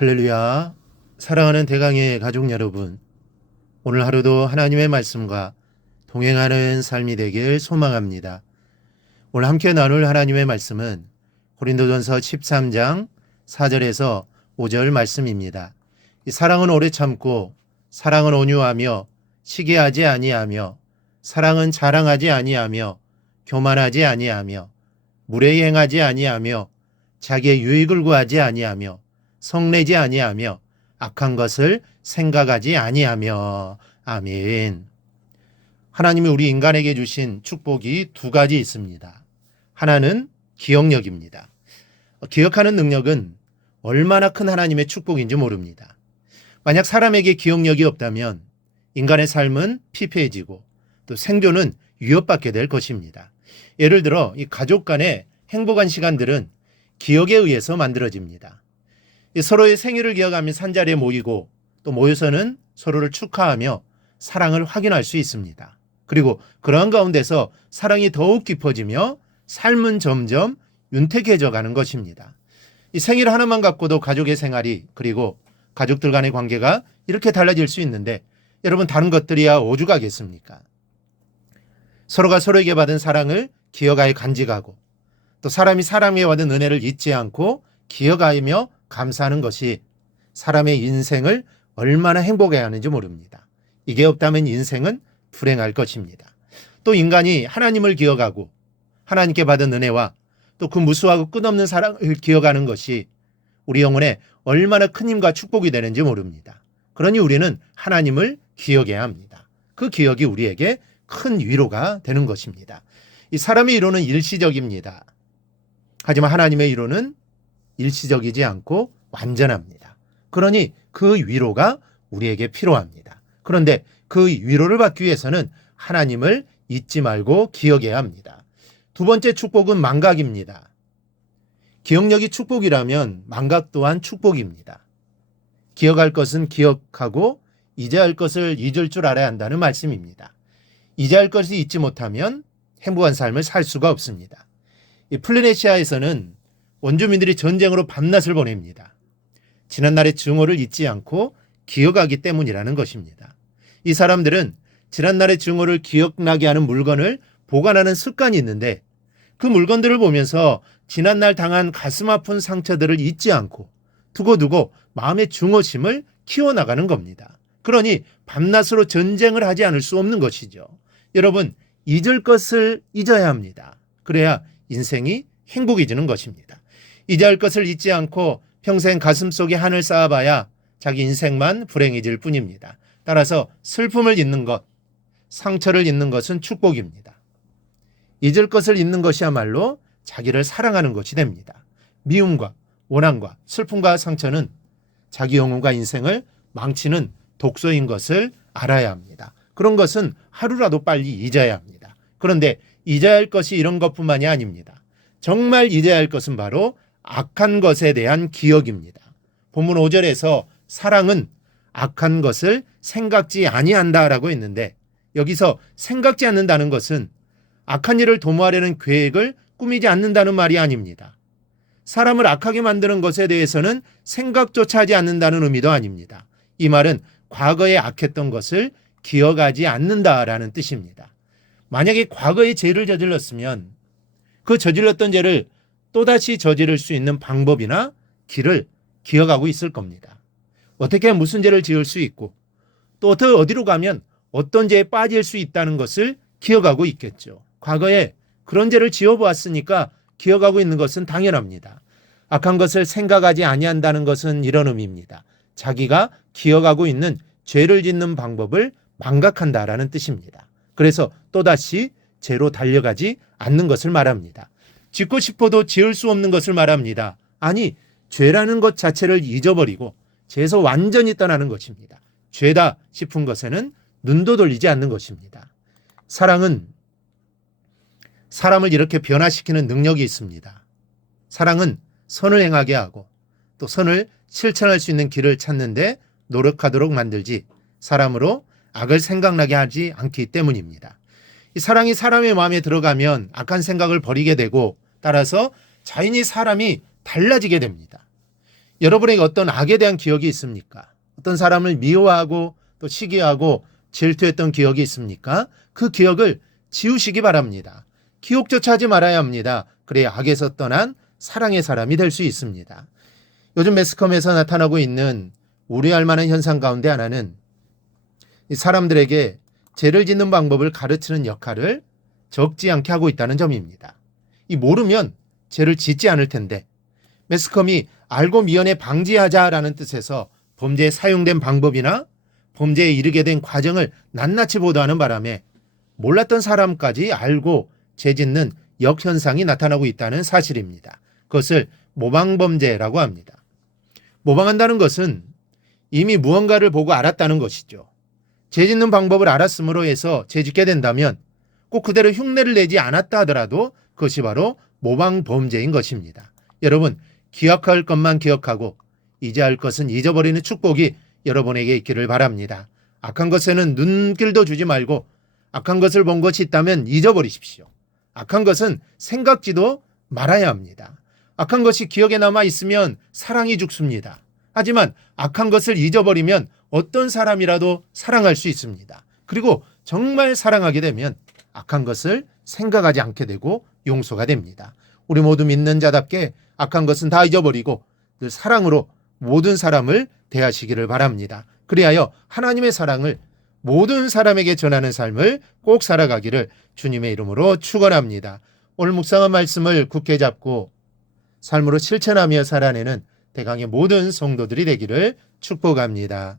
할렐루야. 사랑하는 대강의 가족 여러분, 오늘 하루도 하나님의 말씀과 동행하는 삶이 되길 소망합니다. 오늘 함께 나눌 하나님의 말씀은 고린도전서 13장 4절에서 5절 말씀입니다. 사랑은 오래 참고 사랑은 온유하며 시기하지 아니하며 사랑은 자랑하지 아니하며 교만하지 아니하며 무례히 행하지 아니하며 자기의 유익을 구하지 아니하며 성내지 아니하며 악한 것을 생각하지 아니하며. 아멘. 하나님이 우리 인간에게 주신 축복이 두 가지 있습니다. 하나는 기억력입니다. 기억하는 능력은 얼마나 큰 하나님의 축복인지 모릅니다. 만약 사람에게 기억력이 없다면 인간의 삶은 피폐해지고 또 생존은 위협받게 될 것입니다. 예를 들어 이 가족 간의 행복한 시간들은 기억에 의해서 만들어집니다. 서로의 생일을 기억하며 산자리에 모이고 또 모여서는 서로를 축하하며 사랑을 확인할 수 있습니다. 그리고 그러한 가운데서 사랑이 더욱 깊어지며 삶은 점점 윤택해져 가는 것입니다. 이 생일 하나만 갖고도 가족의 생활이 그리고 가족들 간의 관계가 이렇게 달라질 수 있는데 여러분 다른 것들이야 오죽하겠습니까? 서로가 서로에게 받은 사랑을 기억하여 간직하고 또 사람이 사람에게 받은 은혜를 잊지 않고 기억하며 감사하는 것이 사람의 인생을 얼마나 행복해 하는지 모릅니다. 이게 없다면 인생은 불행할 것입니다. 또 인간이 하나님을 기억하고 하나님께 받은 은혜와 또 그 무수하고 끝없는 사랑을 기억하는 것이 우리 영혼에 얼마나 큰 힘과 축복이 되는지 모릅니다. 그러니 우리는 하나님을 기억해야 합니다. 그 기억이 우리에게 큰 위로가 되는 것입니다. 이 사람의 위로는 일시적입니다. 하지만 하나님의 위로는 일시적이지 않고 완전합니다. 그러니 그 위로가 우리에게 필요합니다. 그런데 그 위로를 받기 위해서는 하나님을 잊지 말고 기억해야 합니다. 두 번째 축복은 망각입니다. 기억력이 축복이라면 망각 또한 축복입니다. 기억할 것은 기억하고 잊어야 할 것을 잊을 줄 알아야 한다는 말씀입니다. 잊어야 할 것을 잊지 못하면 행복한 삶을 살 수가 없습니다. 이 플리네시아에서는 원주민들이 전쟁으로 밤낮을 보냅니다. 지난날의 증오를 잊지 않고 기억하기 때문이라는 것입니다. 이 사람들은 지난날의 증오를 기억나게 하는 물건을 보관하는 습관이 있는데 그 물건들을 보면서 지난날 당한 가슴 아픈 상처들을 잊지 않고 두고두고 마음의 증오심을 키워나가는 겁니다. 그러니 밤낮으로 전쟁을 하지 않을 수 없는 것이죠. 여러분, 잊을 것을 잊어야 합니다. 그래야 인생이 행복해지는 것입니다. 잊어야 할 것을 잊지 않고 평생 가슴속에 한을 쌓아봐야 자기 인생만 불행해질 뿐입니다. 따라서 슬픔을 잊는 것, 상처를 잊는 것은 축복입니다. 잊을 것을 잊는 것이야말로 자기를 사랑하는 것이 됩니다. 미움과 원한과 슬픔과 상처는 자기 영혼과 인생을 망치는 독소인 것을 알아야 합니다. 그런 것은 하루라도 빨리 잊어야 합니다. 그런데 잊어야 할 것이 이런 것뿐만이 아닙니다. 정말 잊어야 할 것은 바로 악한 것에 대한 기억입니다. 본문 5절에서 사랑은 악한 것을 생각지 아니한다라고 했는데 여기서 생각지 않는다는 것은 악한 일을 도모하려는 계획을 꾸미지 않는다는 말이 아닙니다. 사람을 악하게 만드는 것에 대해서는 생각조차 하지 않는다는 의미도 아닙니다. 이 말은 과거에 악했던 것을 기억하지 않는다라는 뜻입니다. 만약에 과거에 죄를 저질렀으면 그 저질렀던 죄를 또다시 저지를 수 있는 방법이나 길을 기억하고 있을 겁니다. 어떻게 무슨 죄를 지을 수 있고 또 어디로 가면 어떤 죄에 빠질 수 있다는 것을 기억하고 있겠죠. 과거에 그런 죄를 지어보았으니까 기억하고 있는 것은 당연합니다. 악한 것을 생각하지 아니한다는 것은 이런 의미입니다. 자기가 기억하고 있는 죄를 짓는 방법을 망각한다라는 뜻입니다. 그래서 또다시 죄로 달려가지 않는 것을 말합니다. 짓고 싶어도 지을 수 없는 것을 말합니다. 아니, 죄라는 것 자체를 잊어버리고 죄에서 완전히 떠나는 것입니다. 죄다 싶은 것에는 눈도 돌리지 않는 것입니다. 사랑은 사람을 이렇게 변화시키는 능력이 있습니다. 사랑은 선을 행하게 하고 또 선을 실천할 수 있는 길을 찾는데 노력하도록 만들지 사람으로 악을 생각나게 하지 않기 때문입니다. 이 사랑이 사람의 마음에 들어가면 악한 생각을 버리게 되고 따라서 자연히 사람이 달라지게 됩니다. 여러분에게 어떤 악에 대한 기억이 있습니까? 어떤 사람을 미워하고 또 시기하고 질투했던 기억이 있습니까? 그 기억을 지우시기 바랍니다. 기억조차 하지 말아야 합니다. 그래야 악에서 떠난 사랑의 사람이 될 수 있습니다. 요즘 매스컴에서 나타나고 있는 우려할 만한 현상 가운데 하나는 이 사람들에게 죄를 짓는 방법을 가르치는 역할을 적지 않게 하고 있다는 점입니다. 이 모르면 죄를 짓지 않을 텐데 매스컴이 알고 미연에 방지하자라는 뜻에서 범죄에 사용된 방법이나 범죄에 이르게 된 과정을 낱낱이 보도하는 바람에 몰랐던 사람까지 알고 죄 짓는 역현상이 나타나고 있다는 사실입니다. 그것을 모방범죄라고 합니다. 모방한다는 것은 이미 무언가를 보고 알았다는 것이죠. 죄 짓는 방법을 알았으므로 해서 죄 짓게 된다면 꼭 그대로 흉내를 내지 않았다 하더라도 그것이 바로 모방범죄인 것입니다. 여러분, 기억할 것만 기억하고 잊어야 할 것은 잊어버리는 축복이 여러분에게 있기를 바랍니다. 악한 것에는 눈길도 주지 말고 악한 것을 본 것이 있다면 잊어버리십시오. 악한 것은 생각지도 말아야 합니다. 악한 것이 기억에 남아 있으면 사랑이 죽습니다. 하지만 악한 것을 잊어버리면 어떤 사람이라도 사랑할 수 있습니다. 그리고 정말 사랑하게 되면 악한 것을 생각하지 않게 되고 용서가 됩니다. 우리 모두 믿는 자답게 악한 것은 다 잊어버리고 늘 사랑으로 모든 사람을 대하시기를 바랍니다. 그리하여 하나님의 사랑을 모든 사람에게 전하는 삶을 꼭 살아가기를 주님의 이름으로 축원합니다. 오늘 묵상한 말씀을 굳게 잡고 삶으로 실천하며 살아내는 대강의 모든 성도들이 되기를 축복합니다.